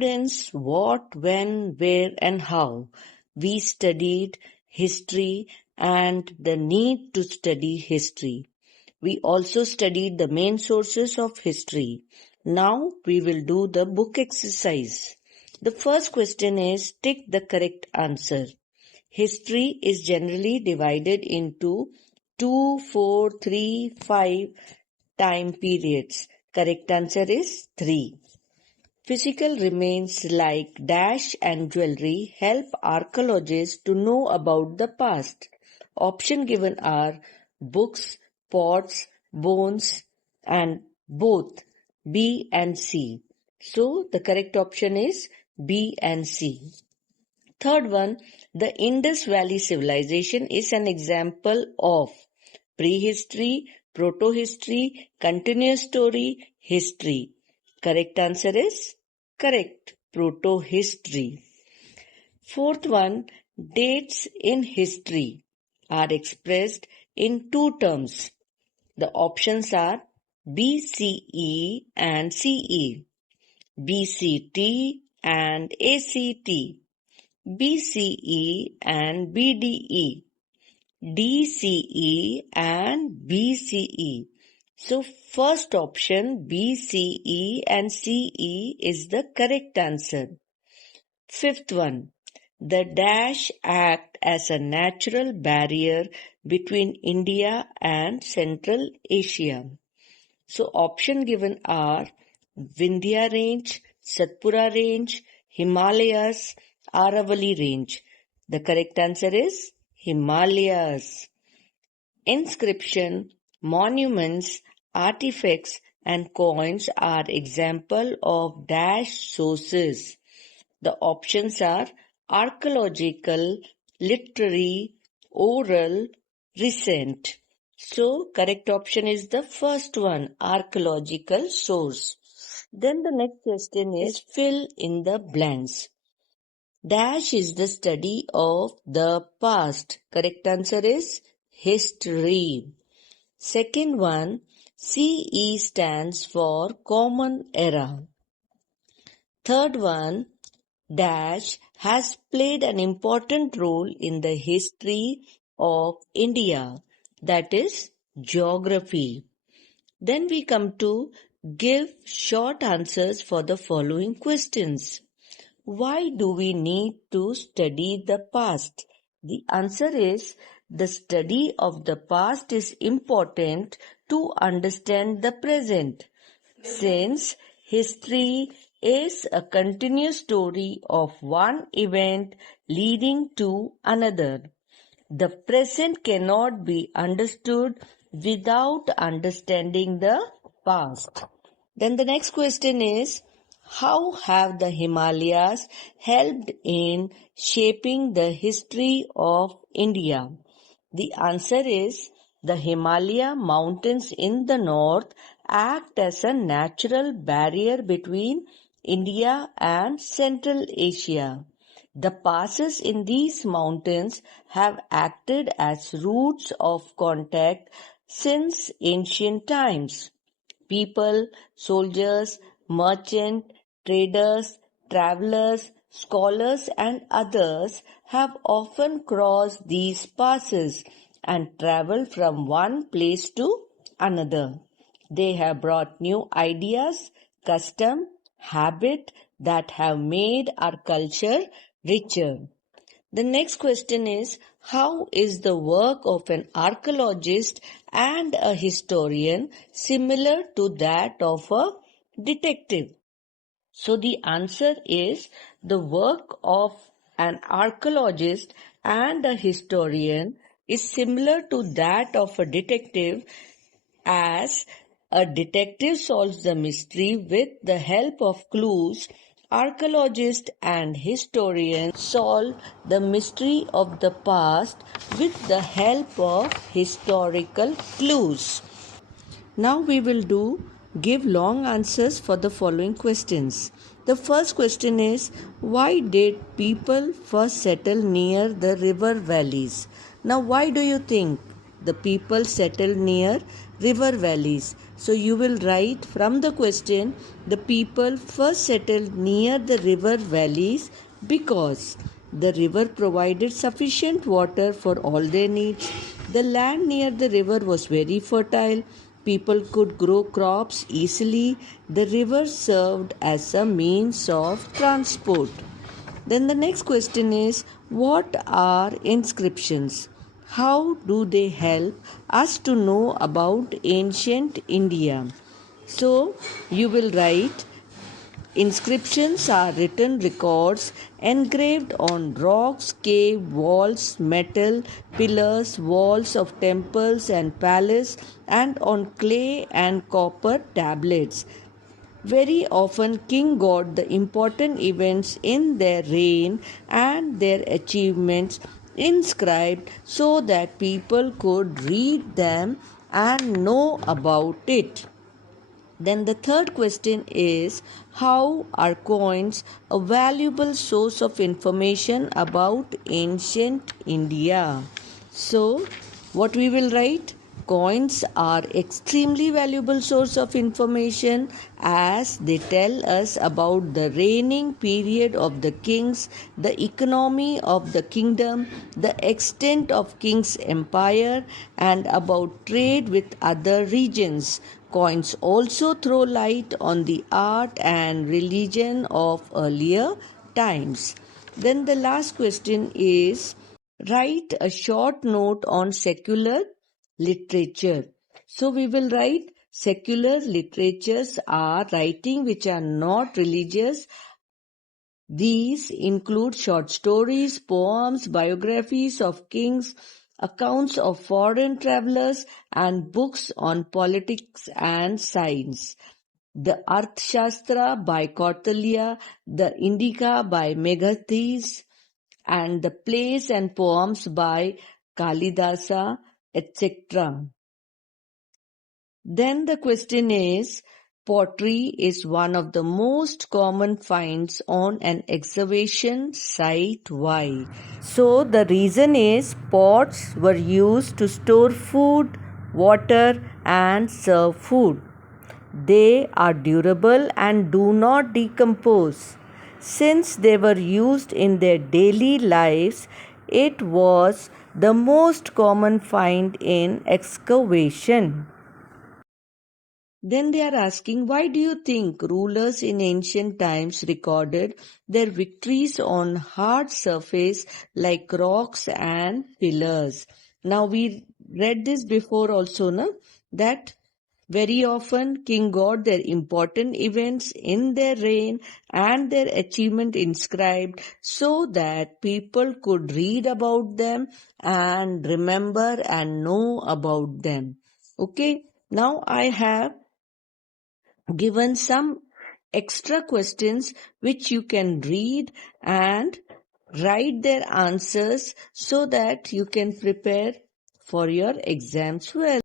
students, what, when, where and how we studied history and the need to study history. We also studied the main sources of history. Now we will do the book exercise. The first question is tick the correct answer. History is generally divided into 2, 4, 3, 5 time periods. Correct answer is 3. Physical remains like dash and jewelry help archaeologists to know about the past. Options given are books, pots, bones and both B and C. So the correct option is B and C. Third one, the Indus Valley Civilization is an example of prehistory, proto-history, continuous story, history. Correct answer is correct, proto-history. Fourth one, dates in history are expressed in two terms. The options are BCE and CE, BCT and ACT, BCE and BDE, DCE and BCE. So first option BCE and CE is the correct answer. Fifth one, the dash act as a natural barrier between India and Central Asia. So option given are Vindhya range, Satpura range, Himalayas, Aravalli range. The correct answer is Himalayas. Inscription, monuments, artifacts and coins are example of dash sources. The options are archaeological, literary, oral, recent. So correct option is the first one, archaeological source. Then the next question is fill in the blanks. Dash is the study of the past. Correct answer is history. Second one, CE stands for Common Era. Third one, dash has played an important role in the history of India. That is geography. Then we come to give short answers for the following questions. Why do we need to study the past? The answer is the study of the past is important to understand the present. Since history is a continuous story of one event leading to another, the present cannot be understood without understanding the past. Then the next question is, how have the Himalayas helped in shaping the history of India? The answer is the Himalaya mountains in the north act as a natural barrier between India and Central Asia. The passes in these mountains have acted as routes of contact since ancient times. People, soldiers, merchants, traders, travelers, scholars and others have often crossed these passes and traveled from one place to another. They have brought new ideas, custom, habit that have made our culture richer. The next question is, how is the work of an archaeologist and a historian similar to that of a detective? So the answer is the work of an archaeologist and a historian is similar to that of a detective, as a detective solves the mystery with the help of clues. Archaeologists and historians solve the mystery of the past with the help of historical clues. Now we will give long answers for the following questions. The first question is, why did people first settle near the river valleys? Now why do you think the people settled near river valleys. So you will write from the question, the people first settled near the river valleys because the river provided sufficient water for all their needs. The land near the river was very fertile. People could grow crops easily. The river served as a means of transport. Then the next question is, what are inscriptions? How do they help us to know about ancient India? So you will write, inscriptions are written records engraved on rocks, cave walls, metal pillars, walls of temples and palace, and on clay and copper tablets. Very often, king got the important events in their reign and their achievements inscribed so that people could read them and know about it. Then the third question is, how are coins a valuable source of information about ancient India? So, what we will write? Coins are extremely valuable source of information as they tell us about the reigning period of the kings, the economy of the kingdom, the extent of king's empire, and about trade with other regions. Coins also throw light on the art and religion of earlier times. Then the last question is, write a short note on secular literature. So we will write, secular literatures are writing which are not religious. These include short stories, poems, biographies of kings, accounts of foreign travelers, and books on politics and science. The Arthashastra by Kautilya, the Indica by Meghathis, and the plays and poems by Kalidasa, etc. Then the question is, pottery is one of the most common finds on an excavation site. Why? So the reason is, pots were used to store food, water, and serve food. They are durable and do not decompose. Since they were used in their daily lives, it was the most common find in excavation. Then they are asking, why do you think rulers in ancient times recorded their victories on hard surface like rocks and pillars? Now we read this before also, na? That very often king got their important events in their reign and their achievement inscribed so that people could read about them and remember and know about them. Okay, now I have given some extra questions which you can read and write their answers so that you can prepare for your exams well.